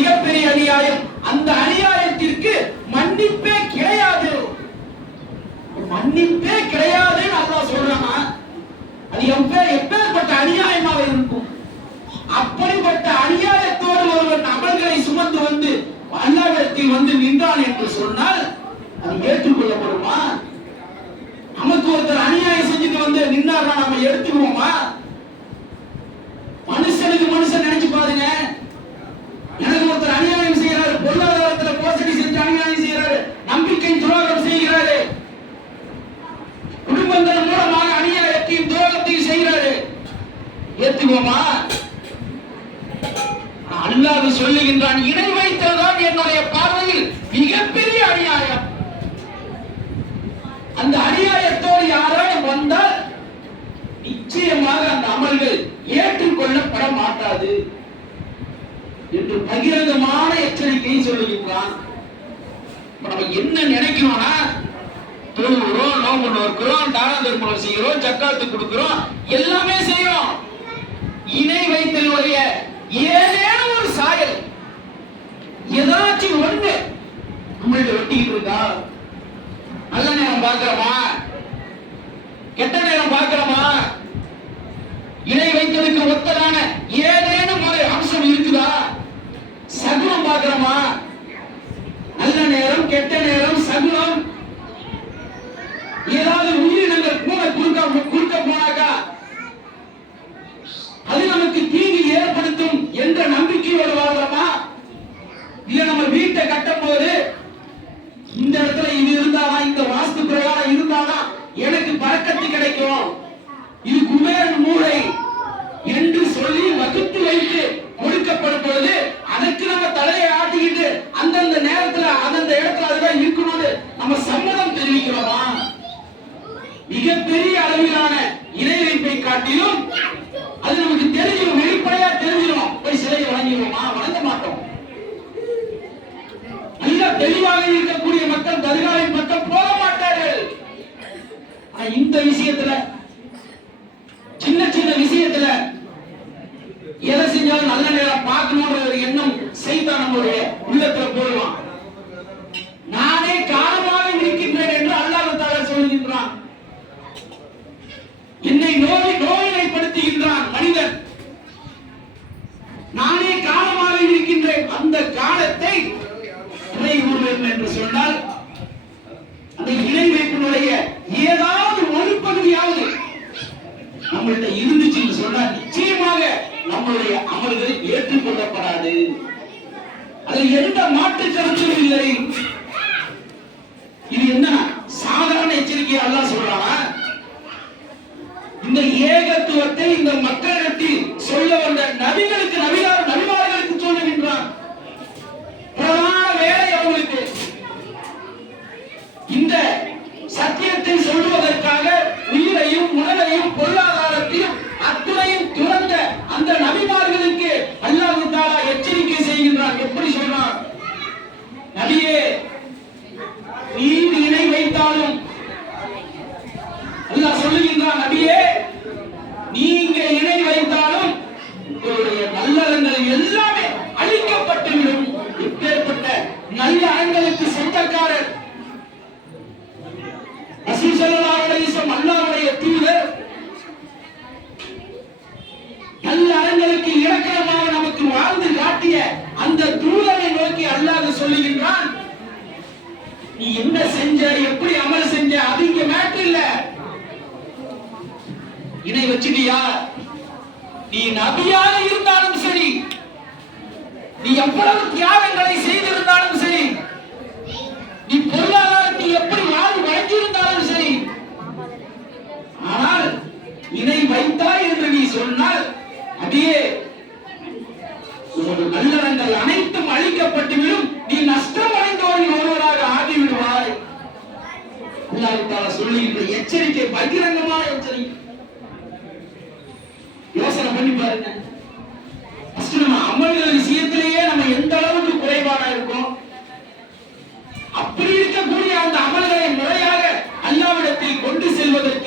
மிகப்பெரிய அநியாயம். அந்த அநியாயத்திற்கு மன்னிப்பே கிடையாது, மன்னிப்பே கிடையாதுன்னு அல்லாஹ் சொல்றானா? அது எப்பேற்பட்ட அநியாயமாக இருக்கும்? அப்படிப்பட்ட அநியாயத்தோடு ஒருவன் அமல்களை சுமந்து வந்து அல்லாஹ்விடத்தில் வந்து நின்றான் என்று சொன்னால் அது ஏற்றுக்கொள்ளப்படுமா? நமக்கு ஒருத்தர் அநியாயம் செஞ்சுட்டு வந்து நின்னாரா நம்ம எடுத்துக்குவோமா? மனுஷனுக்கு மனுஷன் நினைச்சு பாருங்க. எனக்கு ஒருத்தர் அநியாயம் செய்யறாரு, பொருளாதாரத்துல மோசடி செஞ்சு அநியாயம் செய்யறாரு, நம்பிக்கை துரோகம் செய்கிறாரு, குடும்பங்கள் மூலமாக அநியாயத்தையும் துரோகத்தையும் செய்கிறாரு, ஏத்துக்குவோமா? அல்லாஹ் சொல்லுகின்றான், இணை வைத்தல்தான் என்னுடைய பார்வையில் மிகப்பெரிய அநியாயம். அந்த அநியாயத்தோடு யாராலும் வந்தால் நிச்சயமாக அந்த அமல்கள் ஏற்றுக்கொள்ளப்பட மாட்டாது என்று பகிரங்கமான எச்சரிக்கையை சொல்லுகின்றான். நம்ம என்ன நினைக்கிறோம்னா, தொழுகிறோம், நோன்பு நோக்கிறோம், தான தர்மம் செய்கிறோம், ஜக்காத்து கொடுக்கிறோம், எல்லாமே செய்யறோம். இணை வைத்தலுடைய ஏதேனும் ஒரு சாயல், ஏதாச்சும் ஒண்ணு நம்மள்ட்ட ஒட்டிக்கிட்டு இருக்கா? நல்ல நேரம் பார்க்கிறோமா, கெட்ட நேரம் பார்க்கிறோமா? இணை வைத்தலுக்கு ஒத்ததான ஏதேனும் ஒரு அம்சம் இருக்குதா? சகுனம் பார்க்கிறோமா? நல்ல நேரம், கெட்ட நேரம், சகுனம். ஏதாவது உயிரினங்கள் கூட குறுக்க போனாக்கா அது நமக்கு தீங்கு ஏற்படுத்தும் என்ற நம்பிக்கையோடு வாழ்றோமா? இல்ல நம்ம வீட்டை கட்டும் போது இந்த இடத்துல இது இருந்தாதான், இந்த வாஸ்து பிரகாரம் இருந்தாதான் எனக்கு பறக்கத்து கிடைக்கும், இது குபேரன் மூளை என்று சொல்லி வகுத்து வைத்து கொடுக்கப்படும் பொழுது அதற்கு நம்ம தலையை ஆட்டிக்கிட்டு அந்தந்த நேரத்துல அந்தந்த இடத்துல அதுதான் இருக்கணும்னு நம்ம சம்மதம் தெரிவிக்கிறோமா? மிகப்பெரிய அளவிலான இணை வைப்பை காட்டிலும் அது நமக்கு தெரிஞ்சிடும், வெளிப்படையா தெரிஞ்சிடும். போய் சிலையை வணங்கிடுவோமா? வணங்க மாட்டோம். நல்ல தெளிவாக இருக்கக்கூடிய மக்கள் தர்காவின் பக்கம் போக மாட்டார்கள். இந்த விஷயத்துல, சின்ன சின்ன விஷயத்துல எதை செஞ்சாலும் நல்ல நேரம் பார்க்கணும்ன்ற ஒரு எண்ணம் சைத்தான் நம்முடைய உள்ளத்துல போடுவான். நானே காரணமாக இருக்கின்றேன் என்று அல்லாஹ் தஆலா சொல்கின்றான். என்னை நோயினைப்படுத்துகின்றான் மனிதன். நானே காரணமாக இருக்கின்றேன். அந்த காலத்தை இணை உருவம் என்று சொன்னால் அந்த இணை வைப்பினுடைய ஏதாவது ஒரு பகுதியாவது நம்மள்ட்ட இருந்துச்சுன்னு சொன்னால் நிச்சயமாக நம்மளுடைய அமல்கள் ஏற்றுக்கொள்ளப்படாது. அதில் எந்த மாற்று கருத்தும் இல்லை. இது என்ன சாதாரண எச்சரிக்கை அல்லாஹ் சொல்றானா? இந்த ஏகத்துவத்தை இந்த மக்களிடத்தில் சொல்ல வந்த நபிகளுக்கு, நபிமார்களுக்கு சொல்லுகின்றான். பிரதான வேலை அவங்களுக்கு இந்த சத்தியத்தை சொல்வதற்காக உயிரையும் உணவையும் பொருளாதாரத்தையும் அத்துணையும் துறந்த அந்த நபிமார்களுக்கு அல்லாஹ் தஆலா எச்சரிக்கை செய்கின்றான். எப்படி சொல்றான்? நபியே, நீர் இணை வைத்தாலும் அல்லாஹ் சொல்லுகின்றான், நபியே நீங்க இணை வைத்தாலும் உங்களுடைய நல்லறங்கள் எல்லாமே அழிக்கப்பட்டுவிடும். இப்பேற்பட்ட நல்ல அறங்களுக்கு சொந்தக்காரர் ரசூல் ஸல்லல்லாஹு அலைஹி வஸல்லம் அல்லாஹ்வுடைய தூதர், நல்ல அறங்களுக்கு இலக்கணமாக நமக்கு வாழ்ந்து காட்டிய அந்த தூதரை நோக்கி அல்லாஹ் சொல்லுகின்றான், நீ என்ன செஞ்ச, எப்படி அமல் செஞ்ச, அது இங்க மேட்டர் இல்ல. இணை வச்சிட்டியா? நீ நபியாக இருந்தாலும் சரி, நீ எவ்வளவு தியாகங்களை செய்திருந்தாலும் சரி, நீ பொருளாதாரத்தை எப்படி வாழ்ந்து வழங்கியிருந்தாலும் சரி, ஆனால் இணை வைத்தாய் என்று நீ சொன்னால் அடியே உனது நல்லறங்கள் அனைத்தும் அழிக்கப்பட்டுவிடும், நீ நஷ்டம் அடைந்தோரின் ஒருவராக ஆகிவிடுவாய். அல்லாஹ் தஆலா சொல்லுகின்ற எச்சரிக்கை பகிரங்கமான எச்சரிக்கை. யோசனை பண்ணி பாருங்க. நம்ம அமல்கள் விஷயத்திலேயே நம்ம எந்த அளவுக்கு குறைபாடா இருக்கோம். அப்படி இருக்கக்கூடிய அந்த அமல்களை முறையாக அல்லாஹ்விடத்தில் கொண்டு செல்வதற்கு